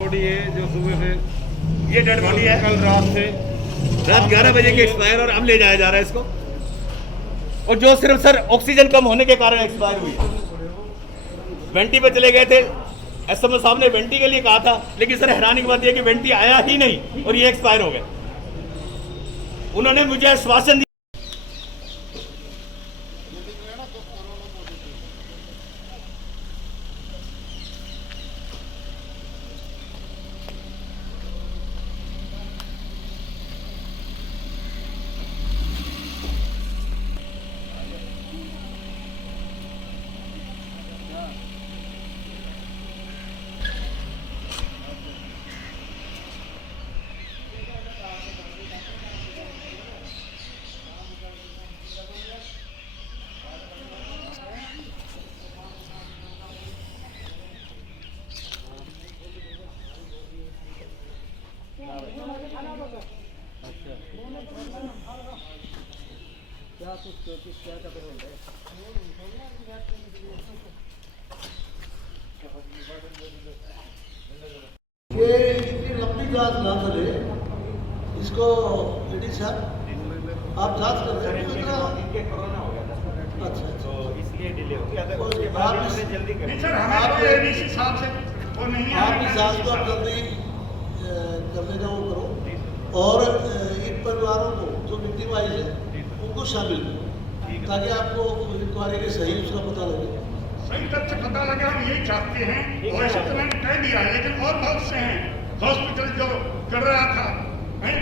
Body है जो सुबह से ये डेड बॉडी है, कल रात से रात 11 बजे के एक्सपायर और अब ले जाया जा रहा है इसको। और जो सिर्फ सर ऑक्सीजन कम होने के कारण एक्सपायर हुई है। वेंटी पे चले गए थे, एसएमओ साहब ने वेंटी के लिए कहा था, लेकिन सर हैरानी की बात यह कि वेंटी आया ही नहीं और ये एक्सपायर हो गए। उन्होंने मुझे आश्वासन दिया। ये इतनी लंबी जांच ना चले, इसको लेडी साहब आप जांच कर रहे हैं। इनके कोरोना हो गया था, अच्छा तो इसलिए डिले हो गया। उसके बाद जल्दी आप इस जांच को आप जल्दी करने का वो करो और इन परिवारों को जो विक्टिम आई है उनको शामिल करो ताकि आपको इंक्वायरी के सही उसका पता लगे। सही तथ्य पता लगा, हम यही चाहते हैं। और ऐसा तो मैंने कह दिया है, लेकिन और बहुत से हैं हॉस्पिटल जो कर रहा था है?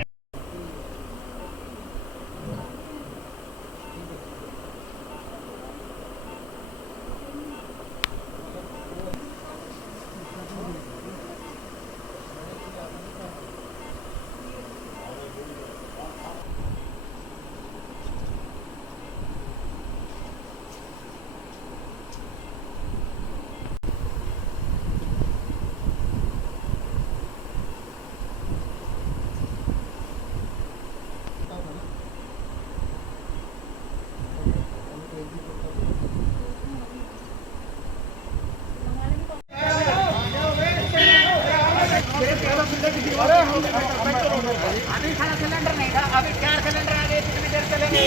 अभी खाना सिलेंडर नहीं था, अभी 4 सिलेंडर आ गए, कितनी देर चलेंगे?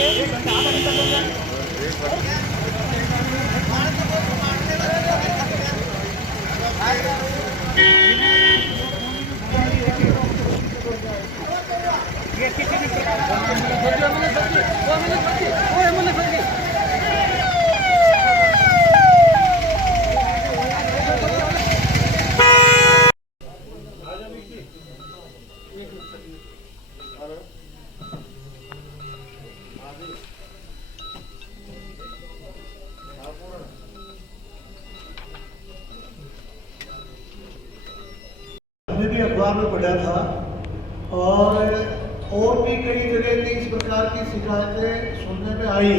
ये किसी हमने भी अखबार में पढ़ा था और भी कई जगह की इस प्रकार की शिकायतें सुनने में आई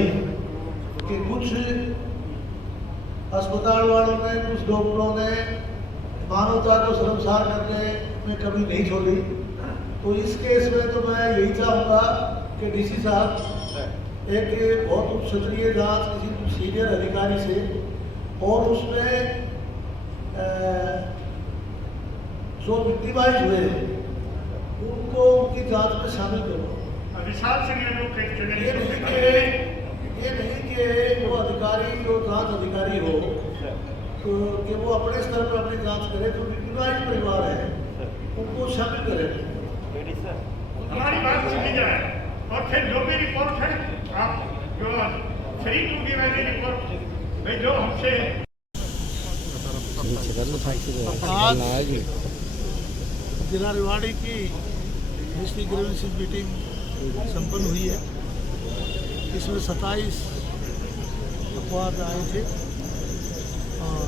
कि कुछ अस्पताल वालों ने, कुछ डॉक्टरों ने मानवता को शर्मसार करने में कमी नहीं छोड़ी। तो इस केस में तो मैं यही चाहूँगा कि डीसी साहब एक बहुत उच्च स्तरीय जाँच किसी सीनियर अधिकारी से और उसमें जो विक्टिमाइज हुए उनको उनकी जांच में शामिल करो। विशाल सिंह ने लोग ये नहीं कि वो अधिकारी जो जांच अधिकारी हो तो कि वो अपने स्तर पर अपनी जांच करे, तो विक्टिमाइज परिवार है उनको शामिल करें। हमारी बात सुनी जाए और फिर जो भी रिपोर्ट है आप जो शरीफ होगी वैसी रिपोर्ट भेजो हमसे। आज जिला रेवाड़ी की डिस्ट्रिक्ट ग्रीवेंसेस मीटिंग संपन्न हुई है। इसमें 27 अपवाद आए थे और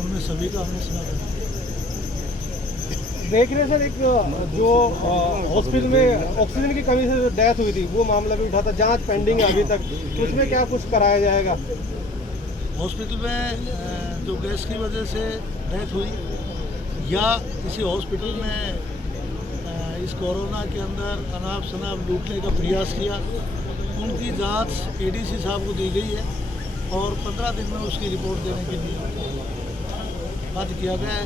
उनमें सभी का हमने समाधान किया। देख रहे सर, एक जो हॉस्पिटल में ऑक्सीजन की कमी से डेथ हुई थी वो मामला भी उठा था, जांच पेंडिंग है अभी तक, तो उसमें क्या कुछ कराया जाएगा? हॉस्पिटल में जो गैस की वजह से डेथ हुई या किसी हॉस्पिटल में इस कोरोना के अंदर अनाप शनाप लूटने का प्रयास किया उनकी जांच एडीसी साहब को दी गई है और 15 दिन में उसकी रिपोर्ट देने के लिए बात किया गया है।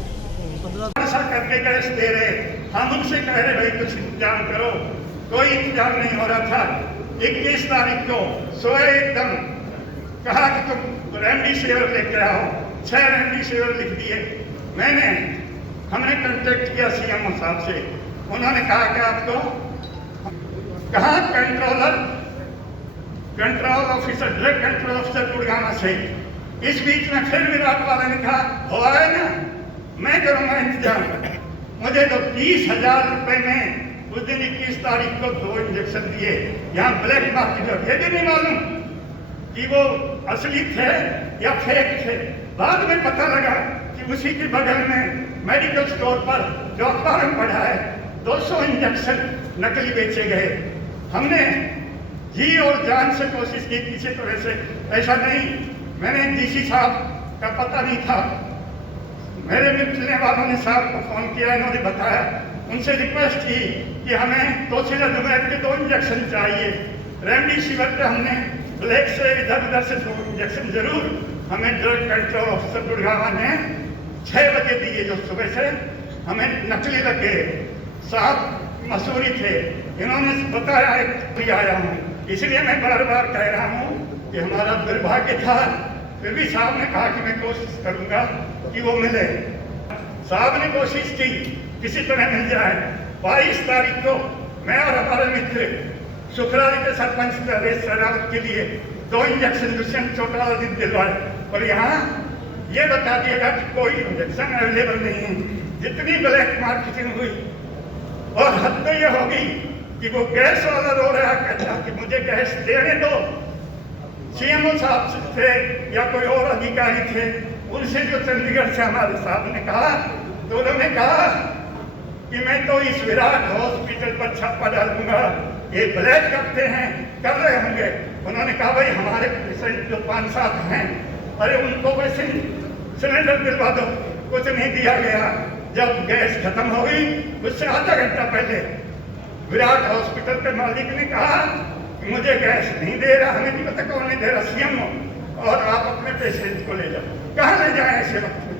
15 ऐसा करके गैस दे रहे, हम उनसे कह रहे भाई कुछ इंतजाम करो, कोई इंतजाम नहीं हो रहा था। 21 तारीख को सोए एकदम कहा कि तुम रेमडेसिविर लेके आओ, 6 रेमडेसिविर लिख दिए। हमने कांटेक्ट किया सीएमओ साहब से, उन्होंने कहा कि आपको कहा control officer, drug control officer गुड़गाना से। इस बीच में फिर विराट वाले ने कहा हो आए ना, मैं करूंगा इंतजाम। मुझे तो 30,000 रुपए में उस दिन 21 तारीख को 2 इंजेक्शन दिए। यहाँ ब्लैक मार्केट है, ये भी नहीं मालूम कि वो असली थे या फेक थे। बाद में पता लगा कि उसी के बगल में मेडिकल स्टोर पर जो अखबार में पढ़ा है 200 इंजेक्शन नकली बेचे गए। हमने जी और जान से कोशिश की किसी तरह से, ऐसा नहीं। मैंने डीसी साहब का पता नहीं था, मेरे मिलने वालों ने साहब को फोन किया, इन्होंने बताया, उनसे रिक्वेस्ट की कि हमें टोसिलाजुमैब के 2 इंजेक्शन चाहिए। रेमडेसिविर पे हमने ब्लैक से इधर उधर से 2 इंजेक्शन जरूर हमें ड्रग कंट्रोल ऑफिसर गुड़गावा ने 6 बजे दिए, जो सुबह से हमें नकली लगे। साहब मसूरी थे, इन्होंने बताया कि आया हूँ, इसलिए मैं बार बार कह रहा हूँ कि हमारा दुर्भाग्य था। फिर भी साहब ने कहा कि मैं कोशिश करूंगा कि वो मिले। साहब ने कोशिश की किसी तरह मिल जाए। 22 तारीख को मैं और हमारे मित्र सुखराली के सरपंच नरेश शेरावत के लिए 2 इंजेक्शन दुष्यंत चौटाला दिन दिलवाए, और यहाँ ये बता दिया गया कि कोई इंजेक्शन अवेलेबल नहीं है। जितनी ब्लैक मार्केटिंग हुई, और हद तो ये होगी कि वो गैस वाला रो रहा, कहता कि मुझे गैस देने दो। सीएमओ साहब थे या कोई और अधिकारी थे, उनसे जो चंडीगढ़ से हमारे साहब ने कहा, तो उन्होंने कहा कि मैं तो इस विराट हॉस्पिटल पर छापा डालूंगा, ये ब्लैक करते हैं, कर रहे होंगे। उन्होंने कहा भाई हमारे पेशेंट जो 5-7 हैं, अरे उनको वैसे सिलेंडर दिलवा दो। कुछ नहीं दिया गया। जब गैस खत्म हो गई, उससे आधा घंटा पहले विराट हॉस्पिटल के मालिक ने कहा कि मुझे गैस नहीं दे रहा, हमें नहीं पता कौन नहीं दे रहा, सीएमओ, और आप अपने पेशेंट को ले जाओ। कहाँ ले जाए ऐसे वक्त में?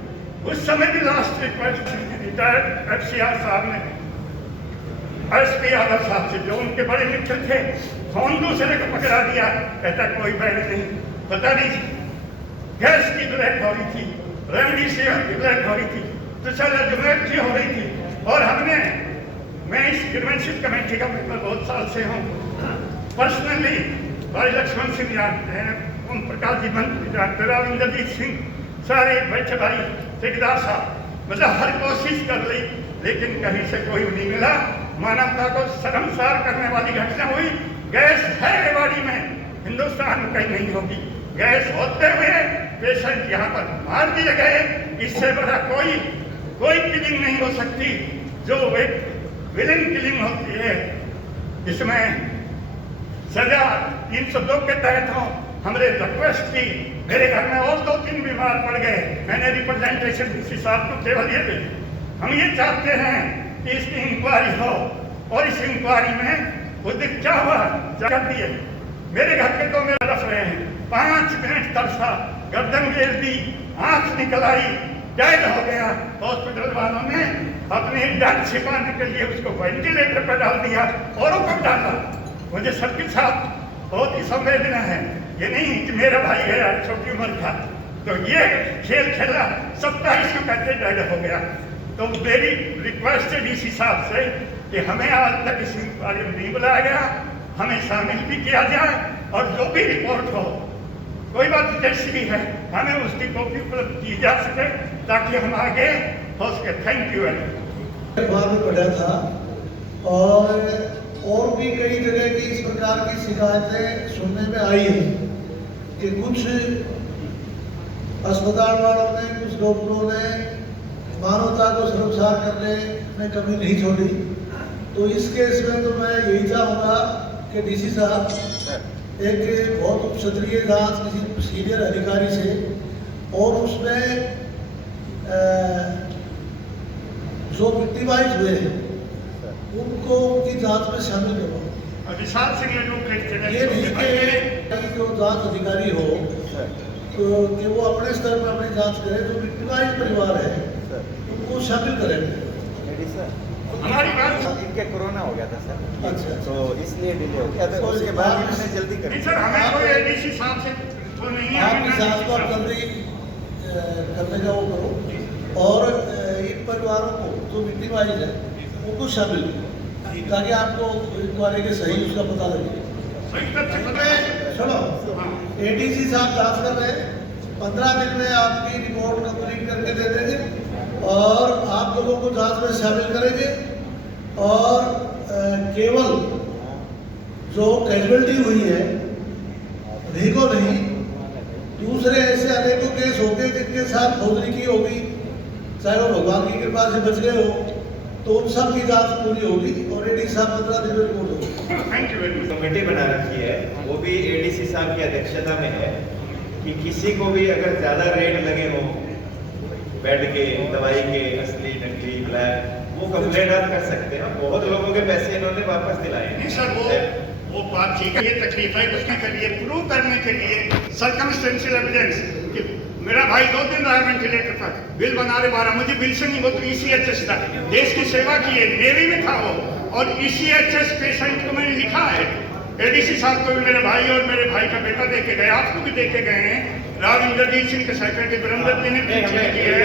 उस समय भी लास्ट रिक्वेस्ट रिटायर्ड एफसीआर साहब ने एसपी यादव साहब से, जो उनके बड़े मित्र थे, फोन दूसरे को पकड़ा दिया, कहता कोई बैठ नहीं, पता नहीं गैस की ब्लैक हो रही थी, रेमडेसिविर की ब्लैक हो रही थी, तो टोसिलाजुमैब की हो रही थी। और मैं इस ग्रीवेंस कमेटी का मेंबर बहुत साल से हूँ। पर्सनली भाई लक्ष्मण सिंह जानते हैं, ओम प्रकाश जी मंत्री जानते हैं, रविंद्रजीत सिंह, सारे बैठे भाई, ठेकेदार साहब, मतलब हर कोशिश कर ली, लेकिन कहीं से कोई नहीं मिला। मानवता को शर्मसार करने वाली घटना हुई। गैस है रेवाड़ी में, हिंदुस्तान में कहीं नहीं होगी। गैस होते हुए पेशेंट यहाँ पर मार दिए गए। इससे बड़ा कोई किलिंग नहीं हो सकती, जो एक विलेन किलिंग होती है। इसमें सजा 302 के तहत हो। हमने रिक्वेस्ट की, मेरे घर में और 2-3 बीमार पड़ गए, मैंने रिप्रेजेंटेशन डीसी साहब को केवल ये दी। हम ये चाहते हैं कि इसकी इंक्वायरी हो, और इस इंक्वायरी में उस दिन क्या हुआ कर दिए। मेरे घर के 2 मेरे रफ रहे हैं, 5 मिनट तरसा, गर्दन घेर दी, आंख निकल आई, डेड हो गया। हॉस्पिटल वालों ने अपने डर छिपाने के लिए उसको वेंटिलेटर पर डाल दिया, औरों को डाला। मुझे सबके साथ बहुत ही संवेदना है। ये नहीं कि मेरा भाई गया छोटी उम्र का, तो ये खेल खेला, 27 को कहते डेड हो गया। तो मेरी रिक्वेस्ट है डीसी साहब से कि हमें आज तक इस इंक्वायरी में नहीं बुलाया गया, हमें शामिल भी किया जाए, और जो भी रिपोर्ट हो, कोई बात जैसी भी है, हमें उसकी कॉपी उपलब्ध की जा सके, ताकि हम आगे हो सके। Thank you. अखबार में पढ़ा था, और भी कई जगह की इस प्रकार की शिकायतें सुनने में आई है कि कुछ अस्पताल वालों ने, कुछ डॉक्टरों ने मानवता को शर्मसार करने में कमी नहीं छोड़ी। तो इस केस में तो मैं यही चाहूँगा कि डीसी साहब एक बहुत उच्च स्तरीय जांच किसी सीनियर अधिकारी से, और उसमें जो विक्टिमाइज हुए हैं उनको उनकी जांच में शामिल करो। और विशाल सिंह ने जो ये नहीं कि जो जांच अधिकारी हो तो कि वो अपने स्तर पर अपनी जांच करे, जो विक्टिमाइज परिवार है उनको शामिल करें। हमारी बात इनके कोरोना हो गया था सर, अच्छा तो इसलिए डिले हो गया था। उसके बाद इन्होंने जल्दी कर नहीं दिया। सर, हमें कोई एडीसी साहब से वो नहीं है। आपकी जांच को आप जल्दी करने का वो करो और इन परिवारों को जो विक्टिमाइज है उनको शामिल करो ताकि आपको इंक्वायरी के सही उसका पता लगे। सही तथ्य पता है। सुनो, एडीसी साहब जांच कर रहे हैं, 15 दिन में आपकी रिपोर्ट कंप्लीट करके दे देंगे और आप लोगों को जांच में शामिल करेंगे और केवल जो कैजुअलिटी हुई है अनेकों नहीं, दूसरे ऐसे अनेकों केस होंगे जिनके साथ फौजरी की होगी, चाहे वो भगवान की कृपा से बच गए हो, तो उन सब की जांच पूरी होगी और एडीसी साहब 15 दिन में रिपोर्ट होगी। Thank you very much. Committee बना रखी है, वो भी एडीसी साहब की अध्यक्षता में है कि किसी को भी अगर ज्यादा रेट लगे हो बेड के, दवाई के, असली नकली ब्लैक, वो कंप्लेंट आप कर सकते हैं। बहुत लोगों के पैसे इन्होंने वापस दिलाए हैं। नहीं सर, वो बात ठीक है, ये तकलीफ है, उसके के लिए प्रूव करने के लिए सर्कमस्टेंशियल एविडेंस कि मेरा भाई 2 दिन रहा वेंटिलेटर पर, बिल बना रहे 12, मुझे बिल से नहीं, वो तो ECHS था, देश की सेवा की है, नेवी में था वो, और ECHS पेशेंट को मैंने लिखा है। एडीसी साहब को भी मेरे भाई और मेरे भाई का बेटा देखे गए, आपको भी देखे गए हैं। राव इंद्रजीत सिंह के सेक्रेटरी वीरेंद्र जी ने भी है।